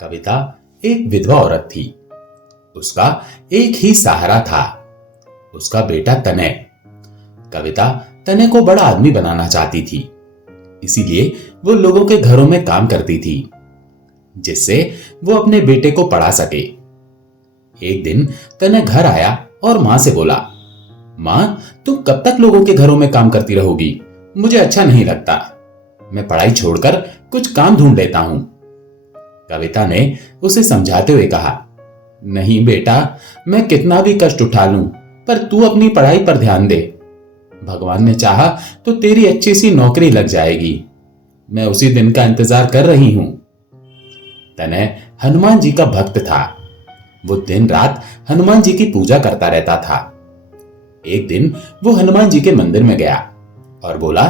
कविता एक विधवा औरत थी। उसका एक ही सहारा था, उसका बेटा तनय। कविता तनय को बड़ा आदमी बनाना चाहती थी, इसीलिए वो लोगों के घरों में काम करती थी, जिससे वो अपने बेटे को पढ़ा सके। एक दिन तनय घर आया और मां से बोला, मां, तुम कब तक लोगों के घरों में काम करती रहोगी? मुझे अच्छा नहीं लगता। मैं पढ़ाई छोड़कर कुछ काम ढूंढ लेता हूं। कविता ने उसे समझाते हुए कहा, नहीं बेटा, मैं कितना भी कष्ट उठा लूं, पर तू अपनी पढ़ाई पर ध्यान दे। भगवान ने चाहा तो तेरी अच्छी सी नौकरी लग जाएगी। मैं उसी दिन का इंतजार कर रही हूं। तनय हनुमान जी का भक्त था। वो दिन रात हनुमान जी की पूजा करता रहता था। एक दिन वो हनुमान जी के मंदिर में गया और बोला,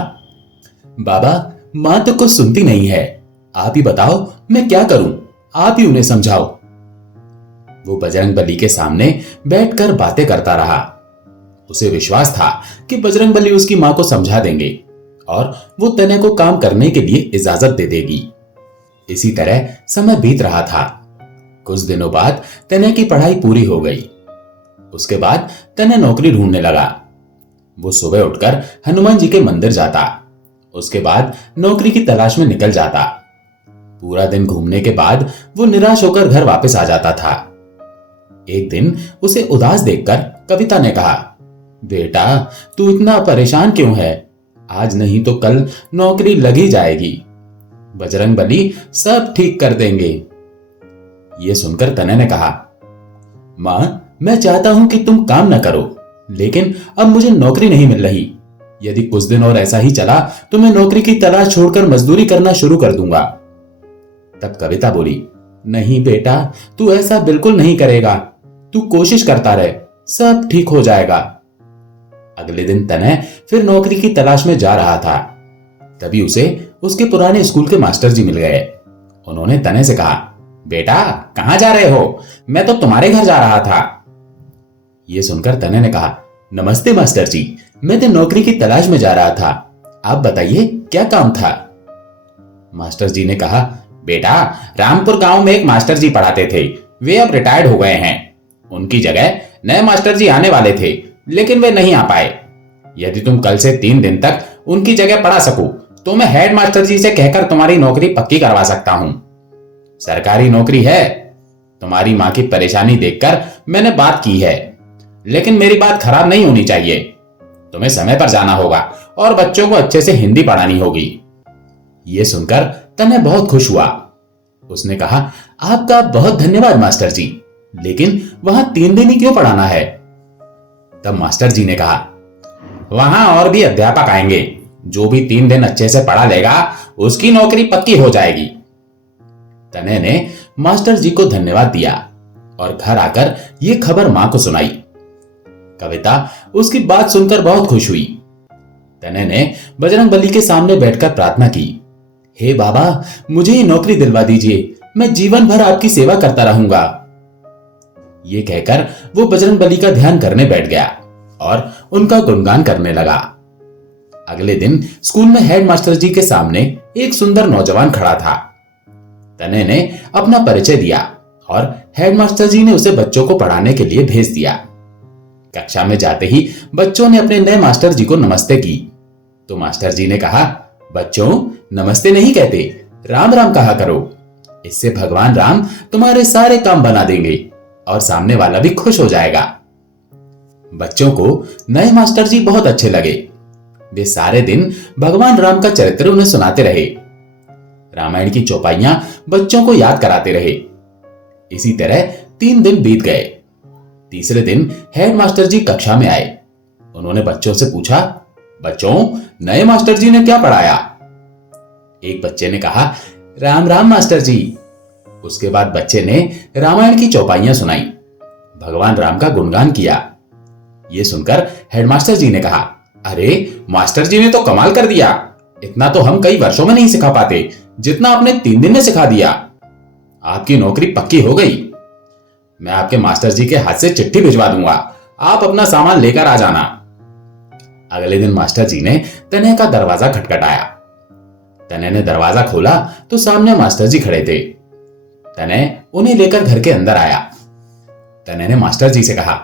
बाबा, मां तो कुछ सुनती नहीं है। आप ही बताओ मैं क्या करूं? आप ही उन्हें समझाओ। वो बजरंगबली के सामने बैठकर बातें करता रहा। उसे विश्वास था कि बजरंगबली उसकी मां को समझा देंगे और वो तनय को काम करने के लिए इजाजत दे देगी। इसी तरह समय बीत रहा था। कुछ दिनों बाद तनय की पढ़ाई पूरी हो गई। उसके बाद तनय नौकरी ढूंढने लगा। वो सुबह उठकर हनुमान जी के मंदिर जाता, उसके बाद नौकरी की तलाश में निकल जाता। पूरा दिन घूमने के बाद वो निराश होकर घर वापस आ जाता था। एक दिन उसे उदास देखकर कविता ने कहा, बेटा, तू इतना परेशान क्यों है? आज नहीं तो कल नौकरी लग ही जाएगी। बजरंगबली सब ठीक कर देंगे। ये सुनकर तनय ने कहा, मां, मैं चाहता हूं कि तुम काम न करो, लेकिन अब मुझे नौकरी नहीं मिल रही। यदि कुछ दिन और ऐसा ही चला तो मैं नौकरी की तलाश छोड़कर मजदूरी करना शुरू कर दूंगा। तब कविता बोली, नहीं बेटा, तू ऐसा बिल्कुल नहीं करेगा। तू कोशिश करता रहे, सब ठीक हो जाएगा। अगले दिन तनय फिर नौकरी की तलाश में जा रहा था। तभी उसे उसके पुराने स्कूल के मास्टर जी मिल गए। उन्होंने तनय से कहा, बेटा, कहां जा रहे हो? मैं तो तुम्हारे घर जा रहा था। यह सुनकर तनय ने कहा, नमस्ते मास्टर जी, मैं तो नौकरी की तलाश में जा रहा था। आप बताइए क्या काम था? मास्टर जी ने कहा, बेटा, रामपुर गांव में एक मास्टर जी पढ़ाते थे। वे अब रिटायर्ड हो गए हैं। उनकी जगह नए मास्टर जी आने वाले थे, लेकिन वे नहीं आ पाए। यदि तुम कल से 3 दिन तक उनकी जगह पढ़ा सको तो मैं हेड मास्टर जी से कहकर तुम्हारी नौकरी पक्की करवा सकता हूं। सरकारी नौकरी है। तुम्हारी मां की परेशानी देखकर मैंने बात की है, लेकिन मेरी बात खराब नहीं होनी चाहिए। तुम्हें समय पर जाना होगा और बच्चों को अच्छे से हिंदी पढ़ानी होगी। यह सुनकर तनय बहुत खुश हुआ। उसने कहा, आपका बहुत धन्यवाद मास्टर जी, लेकिन वहां 3 दिन ही क्यों पढ़ाना है? तब मास्टर जी ने कहा, वहां और भी अध्यापक आएंगे। जो भी 3 दिन अच्छे से पढ़ा लेगा उसकी नौकरी पक्की हो जाएगी। तनय ने मास्टर जी को धन्यवाद दिया और घर आकर यह खबर मां को सुनाई। कविता उसकी बात सुनकर बहुत खुश हुई। तनय ने बजरंगबली के सामने बैठकर प्रार्थना की, हे बाबा, मुझे ये नौकरी दिलवा दीजिए। मैं जीवन भर आपकी सेवा करता रहूंगा। ये कहकर वो बजरंगबली का ध्यान करने बैठ गया और उनका गुणगान करने लगा। अगले दिन स्कूल में हेड मास्टर जी के सामने एक सुंदर नौजवान खड़ा था। तनय ने अपना परिचय दिया और हेड मास्टर जी ने उसे बच्चों को पढ़ाने के लिए भेज दिया। कक्षा में जाते ही बच्चों ने अपने नए मास्टर जी को नमस्ते की तो मास्टर जी ने कहा, बच्चों, नमस्ते नहीं कहते, राम राम कहा करो। इससे भगवान राम तुम्हारे सारे काम बना देंगे और सामने वाला भी खुश हो जाएगा। बच्चों को नए मास्टर जी बहुत अच्छे लगे। वे सारे दिन भगवान राम का चरित्र उन्हें सुनाते रहे। रामायण की चौपाइयां बच्चों को याद कराते रहे। इसी तरह 3 दिन बीत गए। तीसरे दिन हेड मास्टर जी कक्षा में आए। उन्होंने बच्चों से पूछा, बच्चों, नए मास्टर जी ने क्या पढ़ाया? एक बच्चे ने कहा, राम राम मास्टर जी। उसके बाद बच्चे ने रामायण की चौपाइयां सुनाई, भगवान राम का गुणगान किया। यह सुनकर हेडमास्टर जी ने कहा, अरे, मास्टर जी ने तो कमाल कर दिया। इतना तो हम कई वर्षों में नहीं सिखा पाते जितना आपने 3 दिन में सिखा दिया। आपकी नौकरी पक्की हो गई। मैं आपके मास्टर जी के हाथ से चिट्ठी भिजवा दूंगा। आप अपना सामान लेकर आ जाना। अगले दिन मास्टर जी ने तनय का दरवाजा खटखटाया। तनय ने दरवाजा खोला तो सामने मास्टर जी खड़े थे। तनय उन्हें लेकर घर के अंदर आया। तनय ने मास्टर जी से कहा,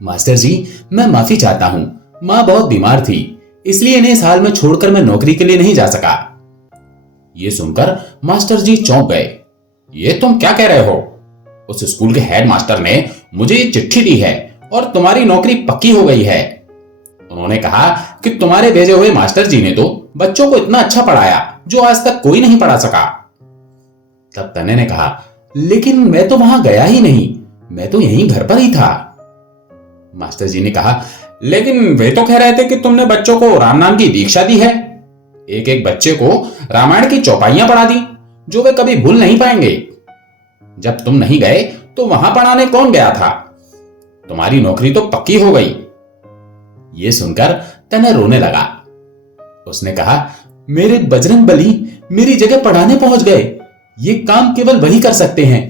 मास्टर जी, मैं माफी चाहता हूं, मां बहुत बीमार थी, इसलिए इन्हें इस हाल में छोड़कर मैं नौकरी के लिए नहीं जा सका। ये सुनकर मास्टर जी चौंक गए। ये तुम क्या कह रहे हो? उस स्कूल के हेड मास्टर ने मुझे ये चिट्ठी दी है और तुम्हारी नौकरी पक्की हो गई है। उन्होंने कहा कि तुम्हारे भेजे हुए मास्टर जी ने तो बच्चों को इतना अच्छा पढ़ाया जो आज तक कोई नहीं पढ़ा सका। तब तन्ने ने कहा, लेकिन मैं तो वहां गया ही नहीं, मैं तो यहीं घर पर ही था। मास्टर जी ने कहा, लेकिन वे तो कह रहे थे कि तुमने बच्चों को राम नाम की दीक्षा दी है। एक एक बच्चे को रामायण की चौपाइयां पढ़ा दी जो वे कभी भूल नहीं पाएंगे। जब तुम नहीं गए तो वहां पढ़ाने कौन गया था? तुम्हारी नौकरी तो पक्की हो गई। यह सुनकर तन्ने रोने लगा। उसने कहा, मेरे बजरंग बली मेरी जगह पढ़ाने पहुंच गए। ये काम केवल वही कर सकते हैं,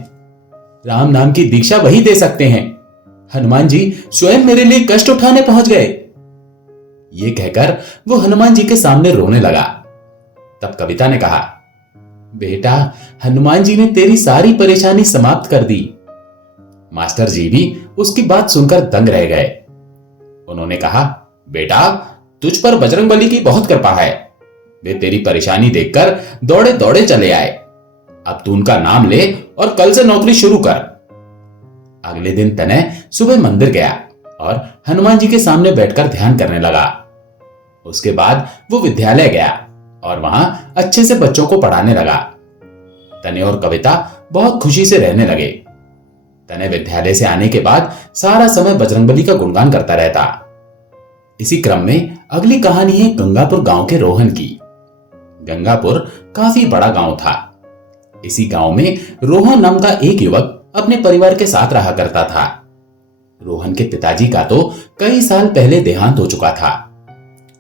राम नाम की दीक्षा वही दे सकते हैं। हनुमान जी स्वयं मेरे लिए कष्ट उठाने पहुंच गए। ये कहकर वो हनुमान जी के सामने रोने लगा। तब कविता ने कहा, बेटा, हनुमान जी ने तेरी सारी परेशानी समाप्त कर दी। मास्टर जी भी उसकी बात सुनकर दंग रह गए। उन्होंने कहा, बेटा, तुझ पर बजरंगबली की बहुत कृपा है। वे तेरी परेशानी देखकर दौड़े दौड़े चले आए। अब तू उनका नाम ले और कल से नौकरी शुरू कर। अगले दिन तनय सुबह मंदिर गया और हनुमान जी के सामने बैठकर ध्यान करने लगा। उसके बाद वो विद्यालय गया और वहां अच्छे से बच्चों को पढ़ाने लगा। तनय और कविता बहुत खुशी से रहने लगे। तनय विद्यालय से आने के बाद सारा समय बजरंगबली का गुणगान करता रहता। इसी क्रम में अगली कहानी है गंगापुर गांव के रोहन की। गंगापुर काफी बड़ा गांव था। इसी गांव में रोहन नाम का एक युवक अपने परिवार के साथ रहा करता था। रोहन के पिताजी का तो कई साल पहले देहांत हो चुका था।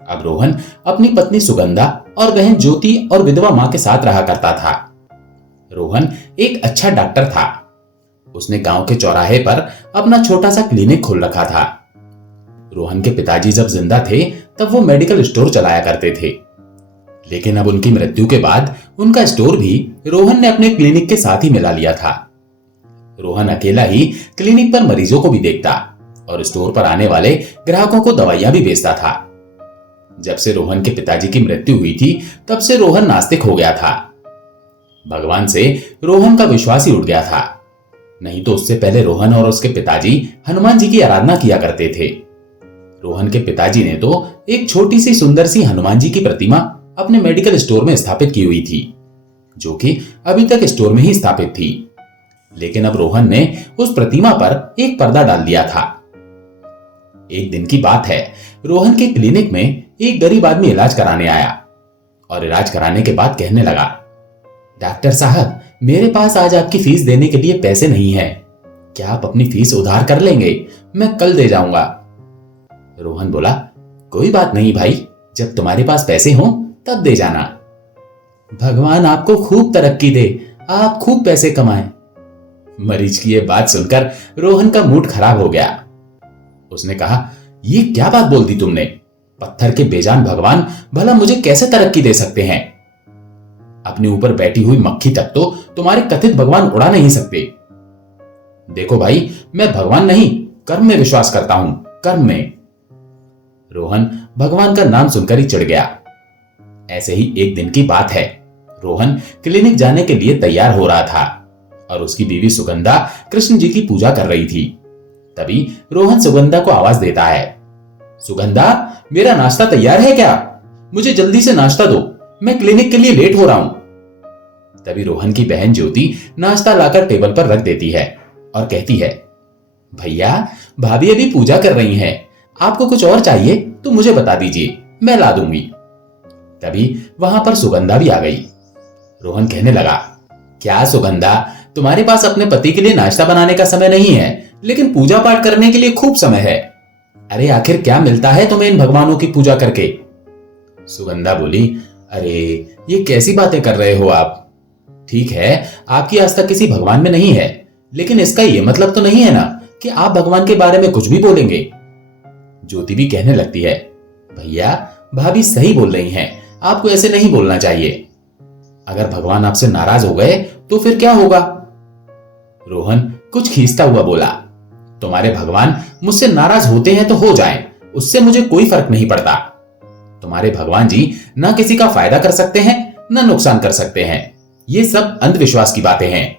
अब रोहन अपनी पत्नी सुगंधा और बहन ज्योति और विधवा मां के साथ रहा करता था। रोहन एक अच्छा डॉक्टर था। उसने गांव के चौराहे पर अपना छोटा सा क्लिनिक खोल रखा था। रोहन के पिताजी जब जिंदा थे तब वो मेडिकल स्टोर चलाया करते थे, लेकिन अब उनकी मृत्यु के बाद उनका स्टोर भी रोहन ने अपने क्लिनिक के साथ ही मिला लिया था। रोहन अकेला ही क्लिनिक पर मरीजों को भी देखता और स्टोर पर आने वाले ग्राहकों को दवाइयां भी बेचता था। जब से रोहन के पिताजी की मृत्यु हुई थी तब से रोहन नास्तिक हो गया था। भगवान से रोहन का विश्वास ही उठ गया था। नहीं तो उससे पहले रोहन और उसके पिताजी हनुमान जी की आराधना किया करते थे। रोहन के पिताजी ने तो एक छोटी सी सुंदर सी हनुमान जी की प्रतिमा अपने मेडिकल स्टोर में स्थापित की हुई थी, जो कि अभी तक स्टोर में ही स्थापित थी। लेकिन अब रोहन ने उस प्रतिमा पर एक पर्दा डाल दिया था। एक दिन की बात है, रोहन के क्लिनिक में एक गरीब आदमी इलाज कराने आया और इलाज कराने के बाद कहने लगा, डॉक्टर साहब, मेरे पास आज आपकी फीस देने के लिए पैसे नहीं है। क्या आप अपनी फीस उधार कर लेंगे? मैं कल दे जाऊंगा। रोहन बोला, कोई बात नहीं भाई, जब तुम्हारे पास पैसे हो तब दे जाना। भगवान आपको खूब तरक्की दे, आप खूब पैसे कमाएं। मरीज की यह बात सुनकर रोहन का मूड खराब हो गया। उसने कहा, ये क्या बात बोल दी तुमने? पत्थर के बेजान भगवान भला मुझे कैसे तरक्की दे सकते हैं? अपने ऊपर बैठी हुई मक्खी तक तो तुम्हारे कथित भगवान उड़ा नहीं सकते। देखो भाई, मैं भगवान नहीं, कर्म में विश्वास करता हूं, कर्म में। रोहन भगवान का नाम सुनकर ही चिढ़ गया। ऐसे ही एक दिन की बात है, रोहन क्लिनिक जाने के लिए तैयार हो रहा था और उसकी बीवी सुगंधा कृष्ण जी की पूजा कर रही थी। तभी रोहन सुगंधा को आवाज देता है, सुगंधा, मेरा नाश्ता तैयार है क्या? मुझे जल्दी से नाश्ता दो, मैं क्लिनिक के लिए लेट हो रहा हूं। तभी रोहन की बहन ज्योति नाश्ता लाकर टेबल पर रख देती है और कहती है, भैया, भाभी अभी पूजा कर रही हैं, आपको कुछ और चाहिए तो मुझे बता दीजिए, मैं ला दूंगी। तभी वहां पर सुगंधा भी आ गई। रोहन कहने लगा, क्या सुगंधा, तुम्हारे पास अपने पति के लिए नाश्ता बनाने का समय नहीं है, लेकिन पूजा पाठ करने के लिए खूब समय है। अरे आखिर क्या मिलता है तुम्हें इन भगवानों की पूजा करके? सुगंधा बोली, अरे ये कैसी बातें कर रहे हो आप? ठीक है, आपकी आस्था किसी भगवान में नहीं है, लेकिन इसका ये मतलब तो नहीं है ना कि आप भगवान के बारे में कुछ भी बोलेंगे। ज्योति भी कहने लगती है, भैया, भाभी सही बोल रही हैं, आपको ऐसे नहीं बोलना चाहिए। अगर भगवान आपसे नाराज हो गए तो फिर क्या होगा? रोहन कुछ खींचता हुआ बोला, तुम्हारे भगवान मुझसे नाराज होते हैं तो हो जाएं, उससे मुझे कोई फर्क नहीं पड़ता। तुम्हारे भगवान जी ना किसी का फायदा कर सकते हैं ना नुकसान कर सकते हैं। ये सब अंधविश्वास की बातें हैं।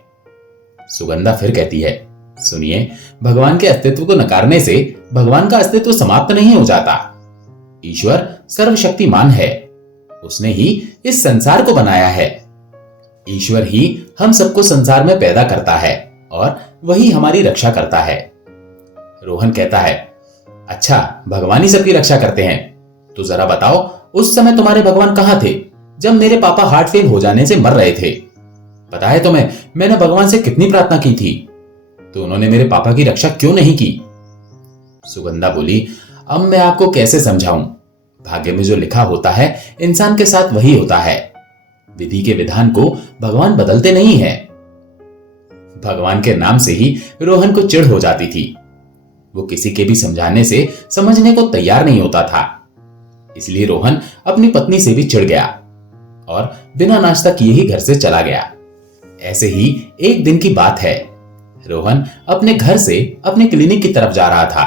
सुगंधा फिर कहती है, सुनिए, भगवान के अस्तित्व को नकारने से भगवान का अस्तित्व समाप्त नहीं हो जाता। ईश्वर सर्वशक्तिमान है, उसने ही इस संसार को बनाया है। ईश्वर ही हम सबको संसार में पैदा करता है और वही हमारी रक्षा करता है। रोहन कहता है, अच्छा, भगवान ही सबकी रक्षा करते हैं, तो जरा बताओ उस समय तुम्हारे भगवान कहां थे जब मेरे पापा हार्ट फेल हो जाने से मर रहे थे? पता है तुम्हें मैंने भगवान से कितनी प्रार्थना की थी, तो उन्होंने मेरे पापा की रक्षा क्यों नहीं की? सुगंधा बोली, अब मैं आपको कैसे समझाऊं? भाग्य में जो लिखा होता है इंसान के साथ वही होता है। विधि के विधान को भगवान बदलते नहीं है। भगवान के नाम से ही रोहन को चिढ़ हो जाती थी। वो किसी के भी समझाने से समझने को तैयार नहीं होता था। इसलिए रोहन अपनी पत्नी से भी चिढ़ गया और बिना नाश्ता किए ही घर से चला गया। ऐसे ही एक दिन की बात है, रोहन अपने घर से अपने क्लिनिक की तरफ जा रहा था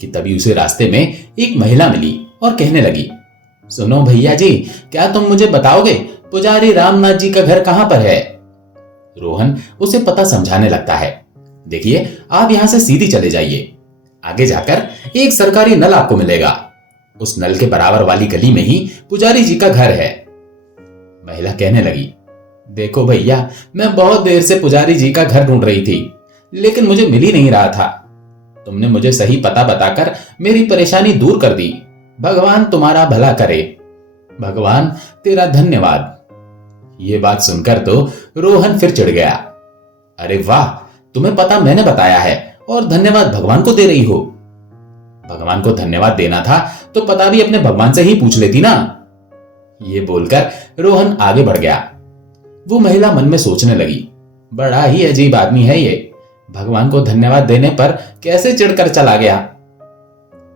कि तभी उसे रास्ते में एक महिला मिली और कहने लगी, सुनो भैया जी, क्या तुम मुझे बताओगे पुजारी रामनाथ जी का घर कहां पर है? रोहन उसे पता समझाने लगता है, देखिए, आप यहां से सीधी चले जाइए, आगे जाकर एक सरकारी नल आपको मिलेगा, उस नल के बराबर वाली गली में ही पुजारी जी का घर है। महिला कहने लगी, देखो भैया, मैं बहुत देर से पुजारी जी का घर ढूंढ रही थी, लेकिन मुझे मिल ही नहीं रहा था। तुमने मुझे सही पता बताकर मेरी परेशानी दूर कर दी। भगवान तुम्हारा भला करे। भगवान तेरा धन्यवाद। ये बात सुनकर तो रोहन फिर चिढ़ गया। अरे वाह, तुम्हें पता मैंने बताया है और धन्यवाद भगवान को दे रही हो। भगवान को धन्यवाद देना था तो पता भी अपने भगवान से ही पूछ लेती ना। ये बोलकर रोहन आगे बढ़ गया। वो महिला मन में सोचने लगी, बड़ा ही अजीब आदमी है ये, भगवान को धन्यवाद देने पर कैसे चिढ़कर चला गया।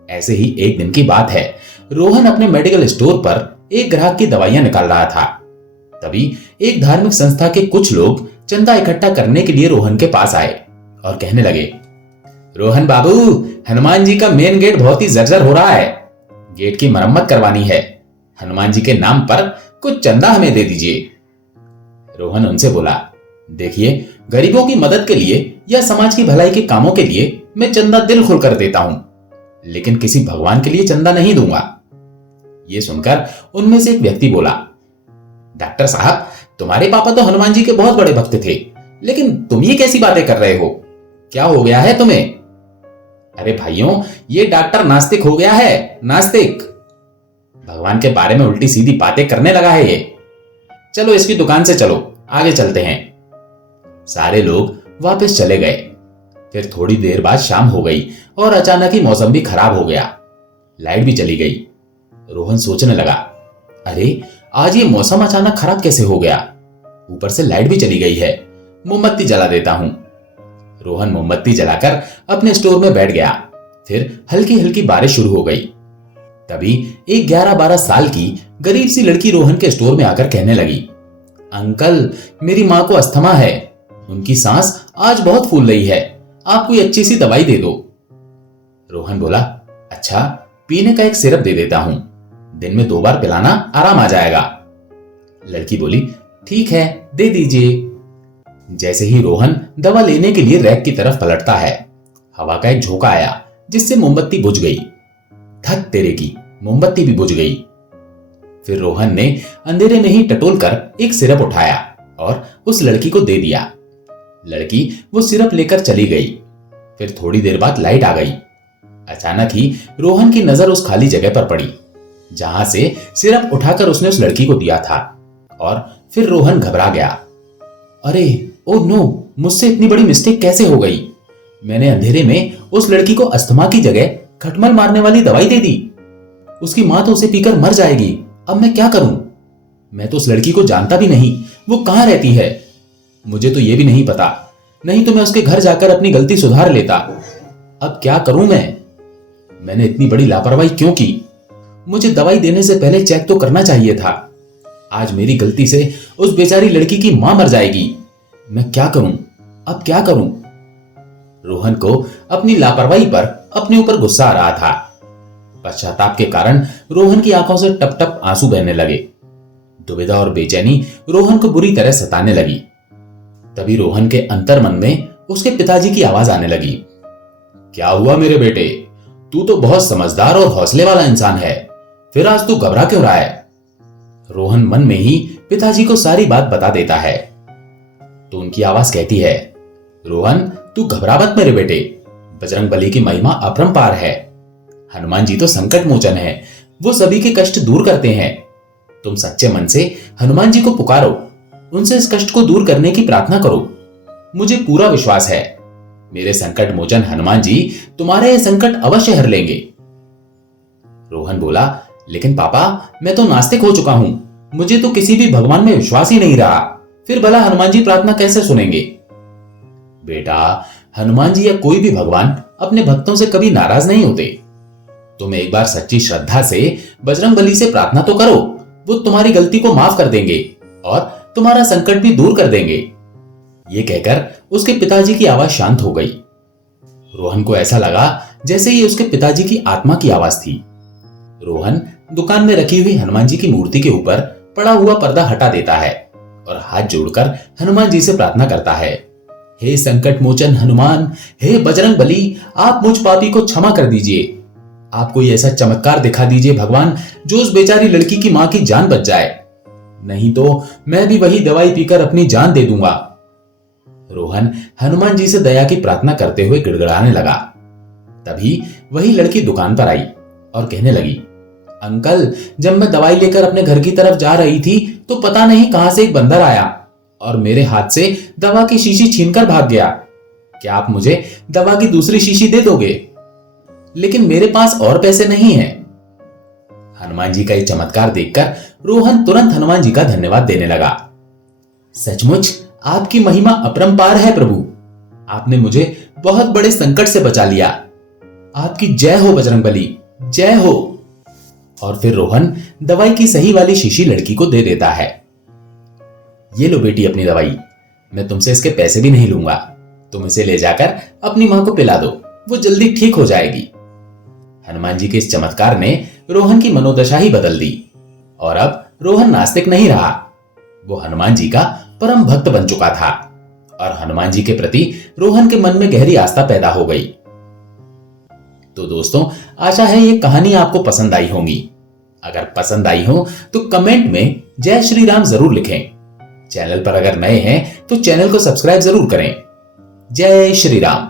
ऐसे ही एक दिन की बात है, रोहन अपने मेडिकल स्टोर पर एक ग्राहक की दवाइयां निकाल रहा था। तभी एक धार्मिक संस्था के कुछ लोग चंदा इकट्ठा करने के लिए रोहन के पास आए और कहने लगे, रोहन बाबू, हनुमान जी का मेन गेट बहुत ही जर्जर हो रहा है, गेट की मरम्मत करवानी है, हनुमान जी के नाम पर कुछ चंदा हमें दे दीजिए। रोहन उनसे बोला, देखिए, गरीबों की मदद के लिए या समाज की भलाई के कामों के लिए मैं चंदा दिल खोलकर देता हूं, लेकिन किसी भगवान के लिए चंदा नहीं दूंगा। ये सुनकर उनमें से एक व्यक्ति बोला, डॉक्टर साहब, तुम्हारे पापा तो हनुमान जी के बहुत बड़े भक्त थे, लेकिन तुम ये कैसी बातें कर रहे हो? क्या हो गया है तुम्हें? अरे भाइयों, ये डॉक्टर नास्तिक हो गया है, नास्तिक। भगवान के बारे में उल्टी सीधी बातें करने लगा है ये। चलो इसकी दुकान से चलो, आगे चलते हैं। सारे लोग वापस चले गए। फिर थोड़ी देर बाद शाम हो गई और अचानक ही मौसम भी खराब हो गया, लाइट भी चली गई। रोहन सोचने लगा, अरे आज ये मौसम अचानक खराब कैसे हो गया? ऊपर से लाइट भी चली गई है, मोमबत्ती जला देता हूं। रोहन मोमबत्ती जलाकर अपने स्टोर में बैठ गया। फिर हल्की हल्की बारिश शुरू हो गई। तभी एक 11-12 साल की गरीब सी लड़की रोहन के स्टोर में आकर कहने लगी, अंकल, मेरी माँ को अस्थमा है, उनकी सांस आज बहुत फूल रही है, आप कोई अच्छी सी दवाई दे दो। रोहन बोला, अच्छा, पीने का एक सिरप दे देता हूं, दिन में 2 बार पिलाना, आराम आ जाएगा। लड़की बोली, ठीक है, दे दीजिए। जैसे ही रोहन दवा लेने के लिए रैक की तरफ पलटता है, हवा का एक झोंका आया जिससे मोमबत्ती बुझ गई। धत तेरे की, मोमबत्ती भी बुझ गई। फिर रोहन ने अंधेरे में ही टटोल कर एक सिरप उठाया और उस लड़की को दे दिया। लड़की वो सिरप लेकर चली गई। फिर थोड़ी देर बाद लाइट आ गई। अचानक ही रोहन की नजर उस खाली जगह पर पड़ी जहां से सिरप उठाकर उसने उस लड़की को दिया था, और फिर रोहन घबरा गया। अरे ओ नो, मुझसे इतनी बड़ी मिस्टेक कैसे हो गई? मैंने अंधेरे में उस लड़की को अस्थमा की जगह खटमल मारने वाली दवाई दे दी। उसकी मां तो उसे पीकर मर जाएगी। अब मैं क्या करूं? मैं तो उस लड़की को जानता भी नहीं, वो कहां रहती है मुझे तो यह भी नहीं पता, नहीं तो मैं उसके घर जाकर अपनी गलती सुधार लेता। अब क्या करूं मैंने इतनी बड़ी लापरवाही क्यों की? मुझे दवाई देने से पहले चेक तो करना चाहिए था। आज मेरी गलती से उस बेचारी लड़की की मां मर जाएगी। मैं क्या करूं? अब क्या करूं? रोहन को अपनी लापरवाही पर अपने ऊपर गुस्सा आ रहा था। पश्चाताप के कारण रोहन की आंखों से टप टप आंसू बहने लगे। दुविधा और बेचैनी रोहन को बुरी तरह सताने लगी। तभी रोहन के अंतर्मन में उसके पिताजी की आवाज आने लगी। क्या हुआ मेरे बेटे? तू तो बहुत समझदार और हौसले वाला इंसान है, फिर आज तू घबरा क्यों रहा है? रोहन मन में ही पिताजी को सारी बात बता देता है। तो उनकी आवाज कहती है, रोहन तू घबरा मत मेरे बेटे, बजरंगबली की महिमा अपरंपार है। हनुमान जी तो संकट मोचन है, वो सभी के कष्ट दूर करते हैं। तुम सच्चे मन से हनुमान जी को पुकारो, उनसे इस कष्ट को दूर करने की प्रार्थना करो। मुझे पूरा विश्वास है मेरे संकट मोचन हनुमान जी तुम्हारे यह संकट अवश्य हर लेंगे। रोहन बोला, लेकिन पापा मैं तो नास्तिक हो चुका हूं, मुझे तो किसी भी भगवान में विश्वास ही नहीं रहा, फिर भला हनुमान जी प्रार्थना कैसे सुनेंगे? बेटा, हनुमान जी या कोई भी भगवान अपने भक्तों से कभी नाराज नहीं होते। तुम एक बार सच्ची श्रद्धा से बजरंगबली से प्रार्थना तो करो, वो तुम्हारी गलती को माफ कर देंगे और तुम्हारा संकट भी दूर कर देंगे। ये कहकर उसके पिताजी की आवाज शांत हो गई। रोहन को ऐसा लगा जैसे ये उसके पिताजी की आत्मा की आवाज थी। रोहन दुकान में रखी हुई हनुमान जी की मूर्ति के ऊपर पड़ा हुआ पर्दा हटा देता है और हाथ जोड़कर हनुमान जी से प्रार्थना करता है। हे संकट मोचन हनुमान, हे बजरंगबली, आप मुझ पापी को क्षमा कर दीजिए। आप कोई ऐसा चमत्कार दिखा दीजिए भगवान, जो उस बेचारी लड़की की मां की जान बच जाए, नहीं तो मैं भी वही दवाई पीकर अपनी जान दे दूंगा। रोहन हनुमान जी से दया की प्रार्थना करते हुए गिड़गिड़ाने लगा। तभी वही लड़की दुकान पर आई और कहने लगी, अंकल, जब मैं दवाई लेकर अपने घर की तरफ जा रही थी तो पता नहीं कहां से एक बंदर आया और मेरे हाथ से दवा की शीशी छीनकर भाग गया। क्या आप मुझे दवा की दूसरी शीशी दे दोगे? लेकिन मेरे पास और पैसे नहीं हैं। हनुमान जी का ये चमत्कार देखकर रोहन तुरंत हनुमान जी का धन्यवाद देने लगा। सचमुच आपकी महिमा अपरंपार है प्रभु, आपने मुझे बहुत बड़े संकट से बचा लिया। आपकी जय हो बजरंगबली, जय हो। और फिर रोहन दवाई की सही वाली शीशी लड़की को दे देता है। ये लो बेटी अपनी दवाई, मैं तुमसे इसके पैसे भी नहीं लूंगा, तुम इसे ले जाकर अपनी मां को पिला दो, वो जल्दी ठीक हो जाएगी। हनुमान जी के इस चमत्कार ने रोहन की मनोदशा ही बदल दी और अब रोहन नास्तिक नहीं रहा, वो हनुमान जी का परम भक्त बन चुका था और हनुमान जी के प्रति रोहन के मन में गहरी आस्था पैदा हो गई। तो दोस्तों, आशा है ये कहानी आपको पसंद आई होगी। अगर पसंद आई हो तो कमेंट में जय श्री राम जरूर लिखें। चैनल पर अगर नए हैं तो चैनल को सब्सक्राइब जरूर करें। जय श्री राम।